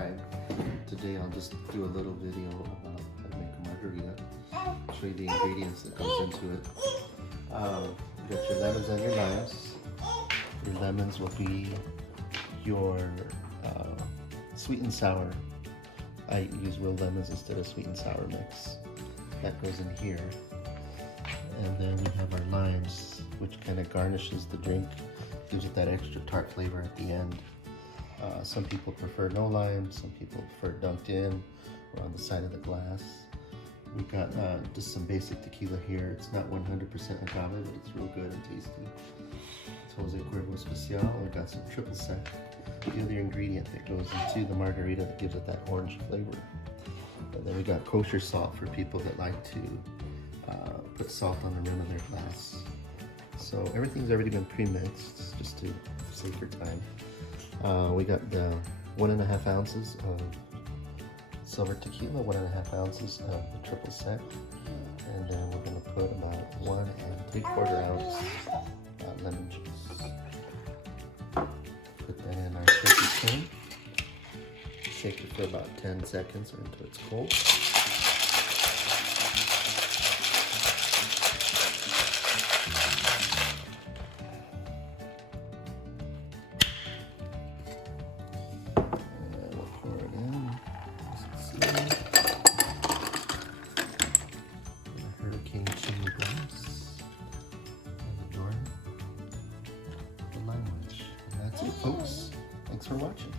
subscribe. Today I'll just do a little video about how to make a margarita. Show you the ingredients that goes into it. You got your lemons and your limes. Your lemons will be your sweet and sour. I use real lemons instead of sweet and sour mix. That goes in here. And then we have our limes, which kind of garnishes the drink, gives it that extra tart flavor at the end. Some people prefer no lime, some people prefer dunked in or on the side of the glass. We got just some basic tequila here. It's not 100% agave, but it's real good and tasty. It's Jose Cuervo Especial. We got some triple sec, the other ingredient that goes into the margarita that gives it that orange flavor. And then we got kosher salt for people that like to put salt on the rim of their glass. So everything's already been pre-mixed, just to save your time. We got the 1.5 ounces of silver tequila, 1.5 ounces of the triple sec, and then we're going to put about 1 3/4 ounce lemon juice. Put that in our shaky tin. Shake it for about 10 seconds until it's cold. Folks, thanks for watching.